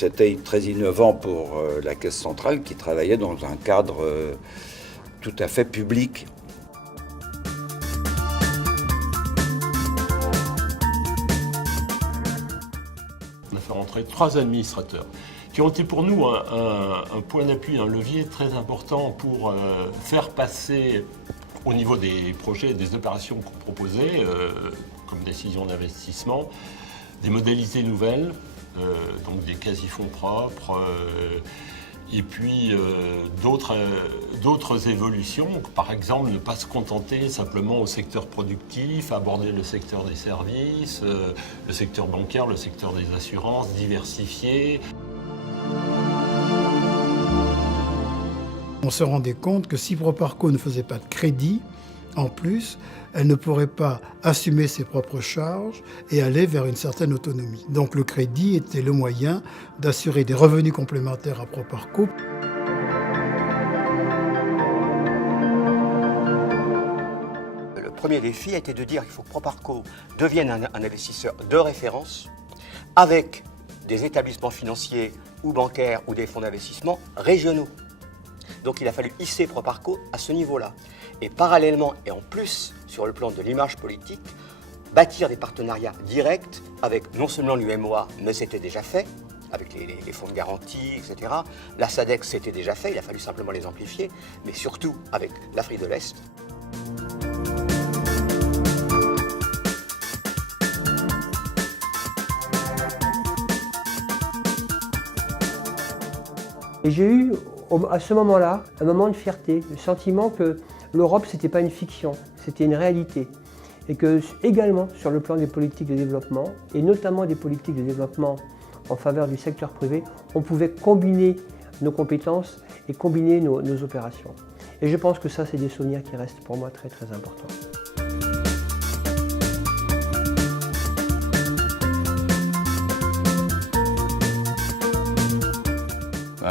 C'était très innovant pour la Caisse centrale qui travaillait dans un cadre tout à fait public. On a fait rentrer 3 administrateurs qui ont été pour nous un point d'appui, un levier très important pour faire passer au niveau des projets et des opérations qu'on proposait, comme décision d'investissement, des modalités nouvelles, donc des quasi-fonds propres, et puis d'autres évolutions. Par exemple, ne pas se contenter simplement au secteur productif, aborder le secteur des services, le secteur bancaire, le secteur des assurances, diversifier. On se rendait compte que si Proparco ne faisait pas de crédit, en plus, elle ne pourrait pas assumer ses propres charges et aller vers une certaine autonomie. Donc le crédit était le moyen d'assurer des revenus complémentaires à Proparco. Le premier défi a été de dire qu'il faut que Proparco devienne un investisseur de référence avec des établissements financiers ou bancaires ou des fonds d'investissement régionaux. Donc il a fallu hisser Proparco à ce niveau-là. Et parallèlement, et en plus, sur le plan de l'image politique, bâtir des partenariats directs avec non seulement l'UMOA, mais c'était déjà fait, avec les fonds de garantie, etc. La SADEC, c'était déjà fait, il a fallu simplement les amplifier, mais surtout avec l'Afrique de l'Est. Et j'ai eu, à ce moment-là, un moment de fierté, le sentiment que l'Europe, ce n'était pas une fiction, c'était une réalité. Et que, également, sur le plan des politiques de développement, et notamment des politiques de développement en faveur du secteur privé, on pouvait combiner nos compétences et combiner nos opérations. Et je pense que ça, c'est des souvenirs qui restent pour moi très, très importants.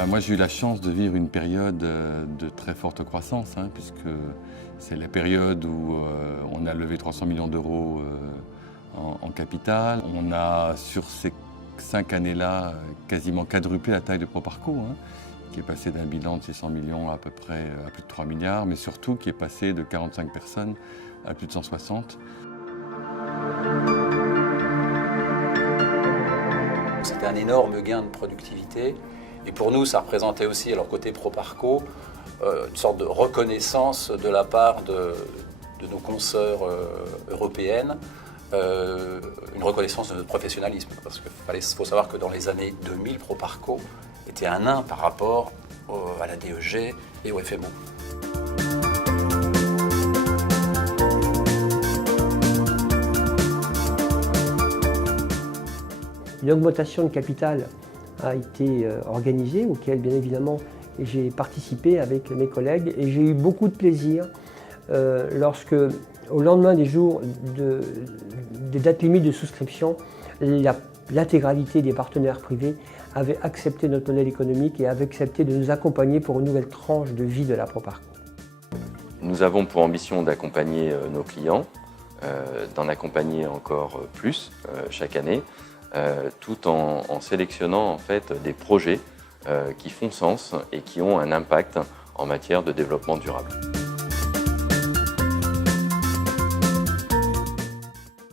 Moi, j'ai eu la chance de vivre une période de très forte croissance, puisque c'est la période où on a levé 300 millions d'euros en capital. On a, sur ces 5 années-là, quasiment quadruplé la taille de Proparco, qui est passé d'un bilan de 600 millions à peu près à plus de 3 milliards, mais surtout qui est passé de 45 personnes à plus de 160. C'était un énorme gain de productivité. Et pour nous, ça représentait aussi, alors côté Proparco, une sorte de reconnaissance de la part de nos consoeurs européennes, une reconnaissance de notre professionnalisme. Parce qu'il faut savoir que dans les années 2000, Proparco était un nain par rapport à la DEG et au FMO. Une augmentation de capital a été organisée, auquel bien évidemment j'ai participé avec mes collègues, et j'ai eu beaucoup de plaisir lorsque, au lendemain des jours des dates limites de souscription, l'intégralité des partenaires privés avaient accepté notre modèle économique et avaient accepté de nous accompagner pour une nouvelle tranche de vie de la Proparco. Nous avons pour ambition d'accompagner nos clients, d'en accompagner encore plus chaque année, tout en sélectionnant en fait des projets qui font sens et qui ont un impact en matière de développement durable.